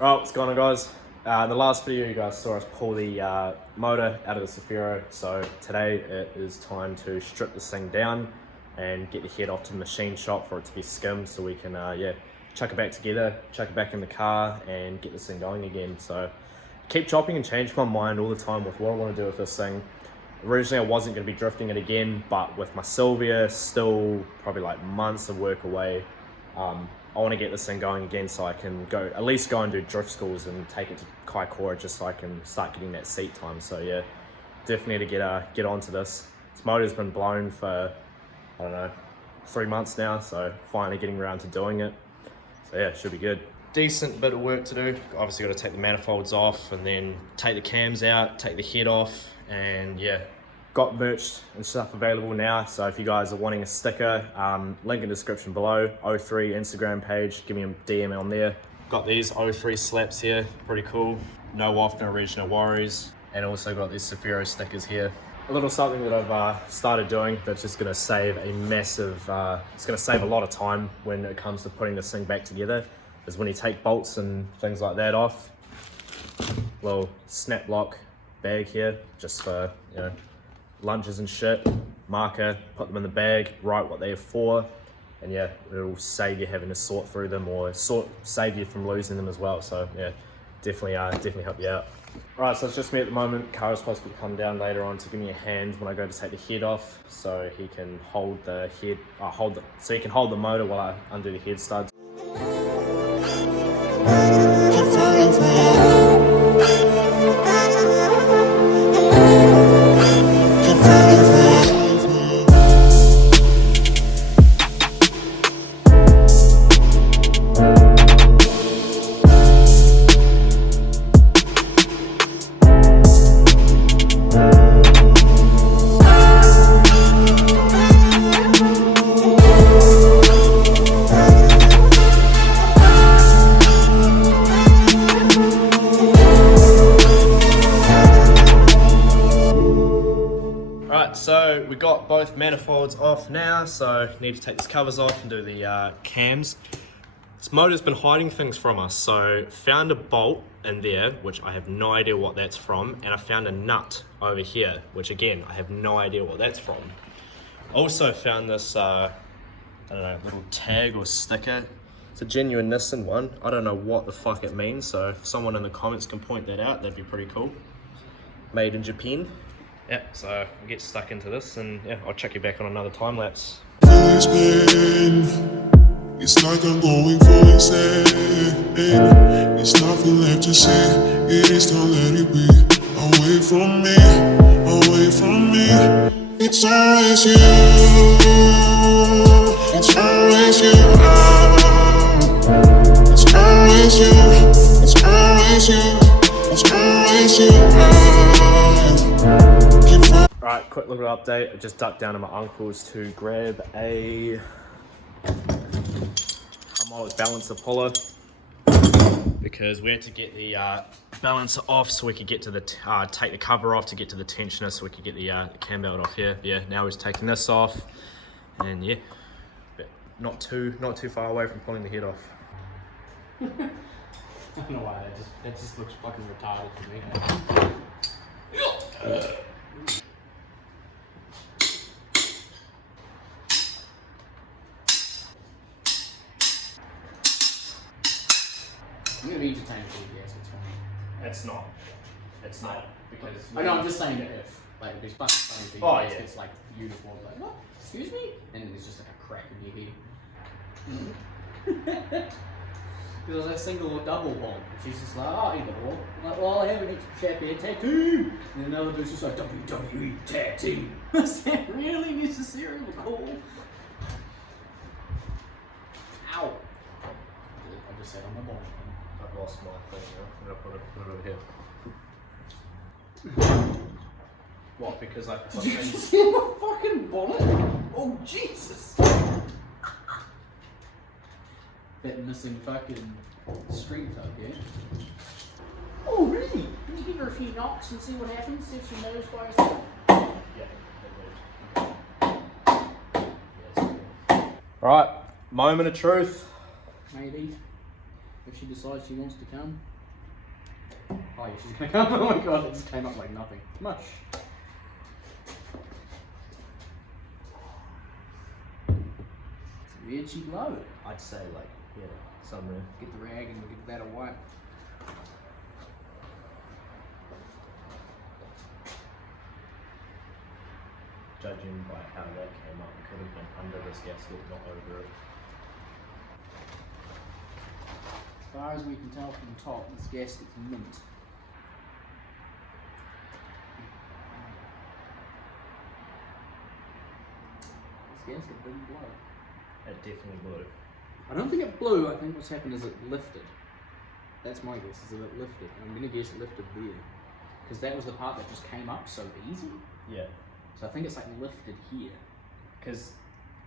Right, what's going on, guys? In the last video you guys saw us pull the motor out of the Zafiro, so today it is time to strip this thing down and get the head off to the machine shop for it to be skimmed so we can chuck it back together, chuck it back in the car and get this thing going again. So keep chopping and change my mind all the time with what I want to do with this thing. Originally I wasn't going to be drifting it again, but with my Sylvia still probably like months of work away, I want to get this thing going again so I can at least go and do drift schools and take it to Kaikoura just so I can start getting that seat time. So yeah, definitely to get onto this. This motor's been blown for, I don't know, 3 months now, so finally getting around to doing it. So yeah, should be good. Decent bit of work to do. Obviously got to take the manifolds off and then take the cams out, take the head off, and yeah. Got merch and stuff available now, so if you guys are wanting a sticker, link in the description below. 03 Instagram page, give me a DM on there. Got these 03 slaps here, pretty cool. No off, no reg, no worries. And also got these Zafiro stickers here. A little something that I've started doing that's just gonna save a massive, it's gonna save a lot of time when it comes to putting this thing back together, is when you take bolts and things like that off. Little snap lock bag here, just for, you know, lunches and shit, marker, put them in the bag, write what they are for, and yeah, it'll save you having to sort through them or save you from losing them as well. So yeah, definitely help you out. Right, so it's just me at the moment. Carl's supposed to come down later on to give me a hand when I go to take the head off, so he can hold the head, so he can hold the motor while I undo the head studs. So we got both manifolds off now, so need to take these covers off and do the cams. This motor's been hiding things from us, so found a bolt in there, which I have no idea what that's from, and I found a nut over here, which again, I have no idea what that's from. Also found this, I don't know, little tag or sticker. It's a genuine Nissan one. I don't know what the fuck it means, so if someone in the comments can point that out, that'd be pretty cool. Made in Japan. Yeah, so we'll get stuck into this and yeah, I'll check you back on another time lapse. It's like I'm going for insane. It's nothing left to say. It is don't let it be. Away from me, away from me. It's always you. It's always you. It's always you. It's always you. It's always you. Alright, quick little update. I just ducked down to my uncle's to grab a Humboldt balancer puller because we had to get the balancer off so we could get to the take the cover off to get to the tensioner so we could get the cam belt off here. Yeah, now we're just taking this off, and yeah, but not too far away from pulling the head off. I don't know why that just looks fucking retarded to me. I'm gonna be entertained with the gaskets for me. It's not. It's not. Because I know, I'm just saying that if, like, there's fucking funny things, oh, gaskets, like, uniform, like, what? Excuse me? And then there's just like a crack in your head. Because I was a single or double bomb. And she's just like, oh, either or. I'm like, well, I have an extra champion tattoo. And another dude's just like, WWE tattoo. Is that really necessary or cool? Ow. I just said on my ball. I've lost my thing now. I'm gonna put it over here. What? Because I Did you see my fucking bonnet? Oh Jesus! That missing fucking string tug, yeah? Oh really? Can you give her a few knocks and see what happens? See if she knows by herself? Yeah. Alright, moment of truth. Maybe. if she decides she wants to come. Oh yeah, she's gonna come. Oh my god, it just came up like nothing. Mush. Where'd she blow? I'd say like, yeah, somewhere. Get the rag and get that a wipe. Judging by how that came up, it could have been under this gasket, not over it. As far as we can tell from the top, this gasket's mint. This gasket didn't blow. It definitely blew. I don't think it blew, I think what's happened is it lifted. That's my guess, is that it lifted. I'm gonna guess it lifted there. Because that was the part that just came up so easy. Yeah. So I think it's like lifted here. Because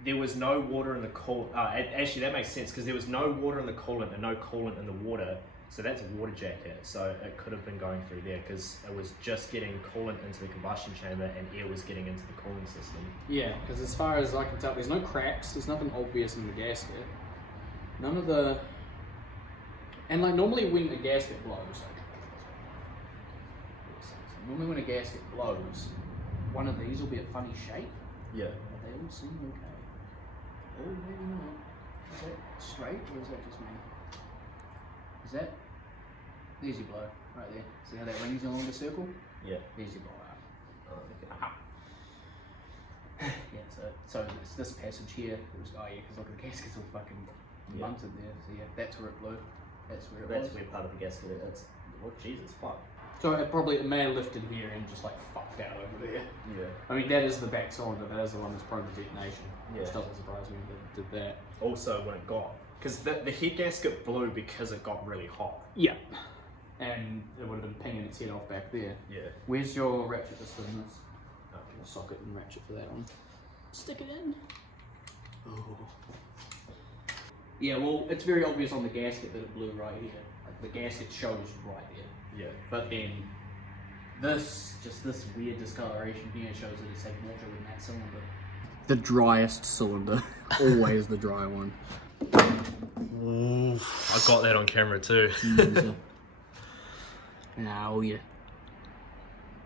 there was no water in the coolant. Actually, that makes sense because there was no water in the coolant and no coolant in the water. So that's a water jacket. So it could have been going through there because it was just getting coolant into the combustion chamber and air was getting into the cooling system. Yeah, because as far as I can tell, there's no cracks. There's nothing obvious in the gasket. None of the... And like normally when a gasket blows, when a gasket blows, one of these will be a funny shape. Yeah. But they all seem okay. Oh, maybe not. Is that straight or is that just me? Is that? There's your blow, right there. See how that ring's along the circle? Yeah. There's your blow out. Oh, okay. Aha. Yeah, so it's this passage here. It was, oh yeah, because look at the gasket's all fucking bunted there. So yeah, that's where it blew. That's where it was. That's where part of the gasket is. It's, oh, Jesus, fuck. So it may have lifted here and just like fucked out over there. Yeah. I mean, that is the back cylinder. That is the one that's prone to detonation. Yeah. Which doesn't surprise me that it did that. Also, when it got, because the head gasket blew because it got really hot. Yeah. And it would have been pinging its head off back there. Yeah. Where's your ratchet to spin this? Okay. Socket and ratchet for that one. Stick it in. Oh. Yeah, well, it's very obvious on the gasket that it blew right here. Like the gasket shows right there. Yeah. But then this weird discoloration here shows that it's had water in that cylinder. The driest cylinder. Always the dry one. Ooh, I got that on camera too. Nah, all your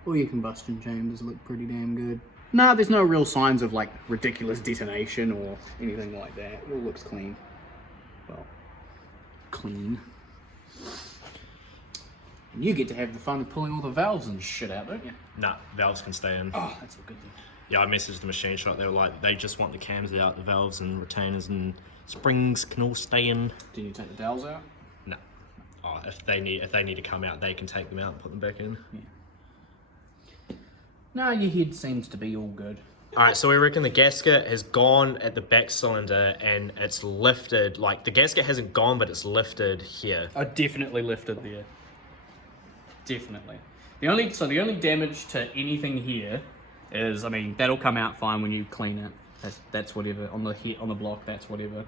combustion chambers look pretty damn good. Nah, there's no real signs of like ridiculous detonation or anything like that. It all looks clean. Well, clean. And you get to have the fun of pulling all the valves and shit out, don't you? Nah, valves can stay in. Oh, that's a good thing. Yeah, I messaged the machine shop. They were like, they just want the cams out, the valves and retainers and springs can all stay in. Do you take the dowels out? No. Oh, if they need to come out, they can take them out and put them back in. Yeah. No, your head seems to be all good. Alright, so we reckon the gasket has gone at the back cylinder and it's lifted, like the gasket hasn't gone, but it's lifted here. I definitely lifted there. Definitely. The only damage to anything here is, I mean, that'll come out fine when you clean it. That's whatever. On the block, that's whatever.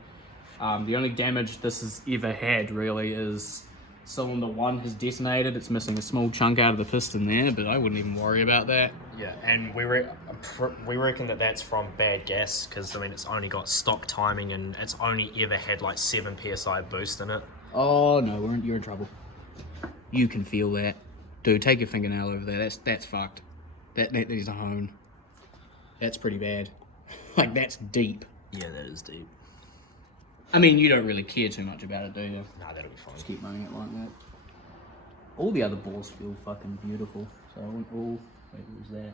The only damage this has ever had really is cylinder 1 has detonated. It's missing a small chunk out of the piston there, but I wouldn't even worry about that. Yeah, and we reckon that that's from bad gas because I mean it's only got stock timing and it's only ever had like 7 psi boost in it. Oh no, you're in trouble. You can feel that, dude. Take your fingernail over there. That's fucked. That needs a hone. That's pretty bad. Like that's deep. Yeah, that is deep. I mean, you don't really care too much about it, do you? Nah, that'll be fine. Just keep running it like that. All the other bores feel fucking beautiful. So I went all. Wait, what was that?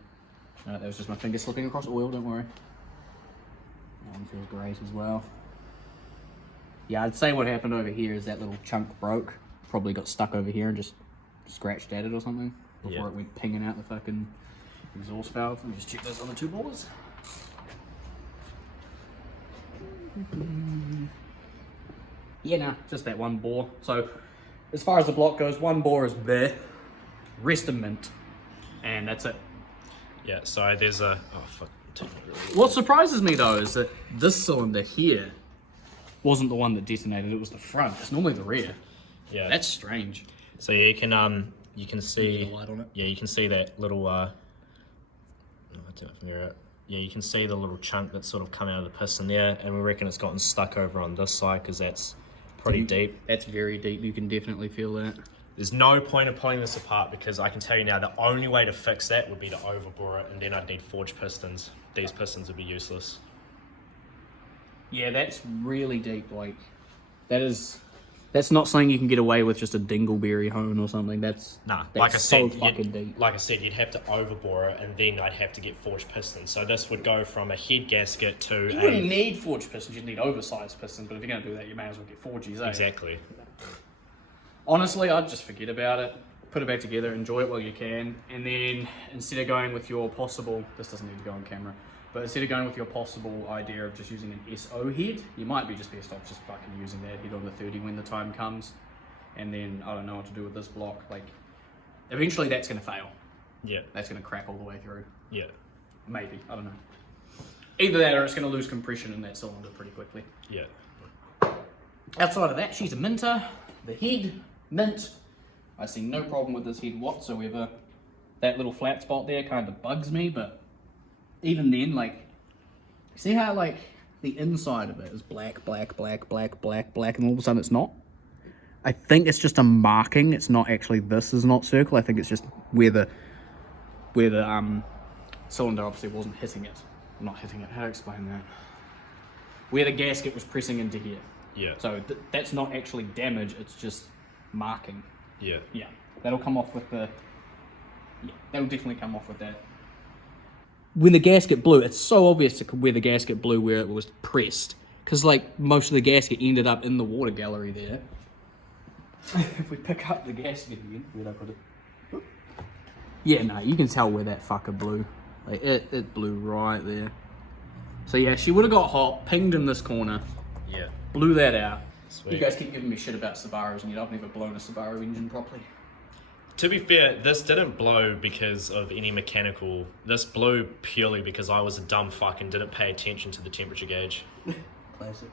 No, that was just my finger slipping across oil. Don't worry. That one feels great as well. Yeah, I'd say what happened over here is that little chunk broke. Probably got stuck over here and just scratched at it or something before it went pinging out the fucking exhaust valve. Let me just check those on the 2 bores. Yeah, nah, just that one bore. So, as far as the block goes, 1 bore is there, rest of mint, and that's it. Yeah, so there's a... Oh, fuck. What surprises me though is that this cylinder here wasn't the one that detonated, it was the front. It's normally the rear. Yeah. That's strange. So yeah, you can see... The light on it. Yeah, you can see that little... I don't figure out. Yeah, you can see the little chunk that's sort of come out of the piston there, and we reckon it's gotten stuck over on this side because that's pretty deep. That's very deep. You can definitely feel that. There's no point of pulling this apart because I can tell you now the only way to fix that would be to overbore it, and then I'd need forged pistons. These pistons would be useless. Yeah, that's really deep. Like, that's not something you can get away with just a dingleberry hone or something. That's like I so said, fucking deep. Like I said, you'd have to overbore it, and then I'd have to get forged pistons. So this would go from a head gasket to You wouldn't need forged pistons. You'd need oversized pistons. But if you're going to do that, you may as well get forges. Eh? Exactly. Honestly, I'd just forget about it. Put it back together. Enjoy it while you can. And then instead of going with your possible, this doesn't need to go on camera. But instead of going with your possible idea of just using an SO head, you might be just best off just fucking using that head on the 30 when the time comes. And then I don't know what to do with this block. Like, eventually that's going to fail. Yeah. That's going to crack all the way through. Yeah. Maybe. I don't know. Either that or it's going to lose compression in that cylinder pretty quickly. Yeah. Outside of that, she's a minter. The head, mint. I see no problem with this head whatsoever. That little flat spot there kind of bugs me, but even then, like, see how, like, the inside of it is black, black, black, black, black, black, and all of a sudden it's not? I think it's just a marking. It's not actually, this is not circle. I think it's just where the cylinder obviously wasn't hitting it. Not hitting it, how to explain that? Where the gasket was pressing into here. Yeah. So that's not actually damage, it's just marking. Yeah. Yeah, that'll come off with the, yeah, that'll definitely come off with that. When the gasket blew, it's so obvious where the gasket blew where it was pressed. Because, like, most of the gasket ended up in the water gallery there. If we pick up the gasket again, where'd I put it? Yeah, no, you can tell where that fucker blew. Like, it blew right there. So, yeah, she would have got hot, pinged in this corner. Yeah. Blew that out. Sweet. You guys keep giving me shit about Subarus, and yet I've never blown a Subaru engine properly. To be fair, this didn't blow because of any mechanical. This blew purely because I was a dumb fuck and didn't pay attention to the temperature gauge. Classic.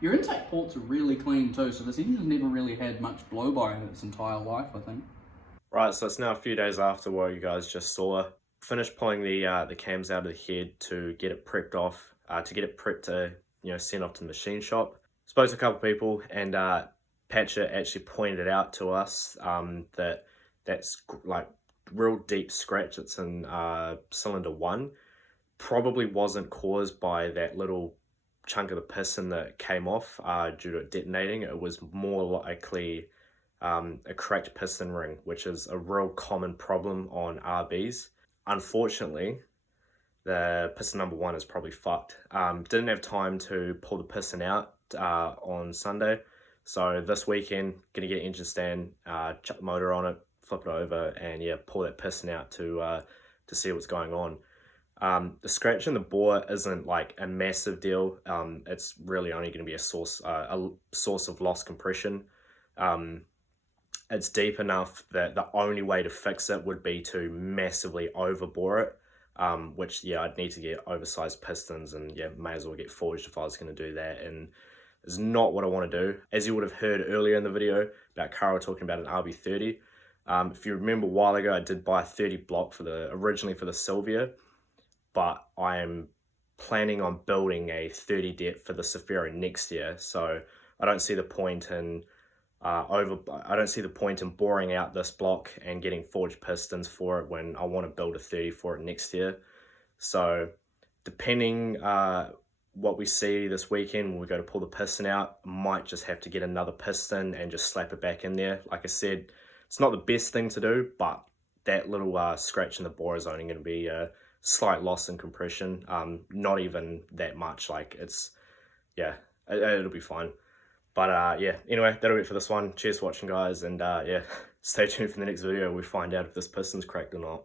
Your intake ports are really clean too, so this engine's never really had much blow-by in its entire life, I think. Right, so it's now a few days after what you guys just saw. Finished pulling the cams out of the head to get it prepped off, to get it prepped to, you know, send off to the machine shop. Spoke to a couple of people, and Patcher actually pointed out to us that's like real deep scratch that's in cylinder 1 probably wasn't caused by that little chunk of the piston that came off due to it detonating. It was more likely a cracked piston ring, which is a real common problem on RBs. Unfortunately, the piston number 1 is probably fucked. Didn't have time to pull the piston out on Sunday. So this weekend, gonna get engine stand, chuck the motor on it, flip it over, and yeah, pull that piston out to see what's going on. The scratch in the bore isn't like a massive deal. It's really only going to be a source of lost compression. It's deep enough that the only way to fix it would be to massively overbore it, which yeah, I'd need to get oversized pistons, and yeah, may as well get forged if I was going to do that, and it's not what I want to do. As you would have heard earlier in the video about Carl talking about an RB30. If you remember a while ago, I did buy a 30 block originally for the Sylvia, but I am planning on building a 30 det for the Safira next year. So I don't see the point in boring out this block and getting forged pistons for it when I want to build a 30 for it next year. So depending what we see this weekend when we go to pull the piston out, I might just have to get another piston and just slap it back in there. Like I said, it's not the best thing to do, but that little scratch in the bore is only going to be a slight loss in compression. Not even that much. Like it's, yeah, it'll be fine. But yeah, anyway, that'll be it for this one. Cheers for watching, guys, and yeah, stay tuned for the next video. We find out if this piston's cracked or not.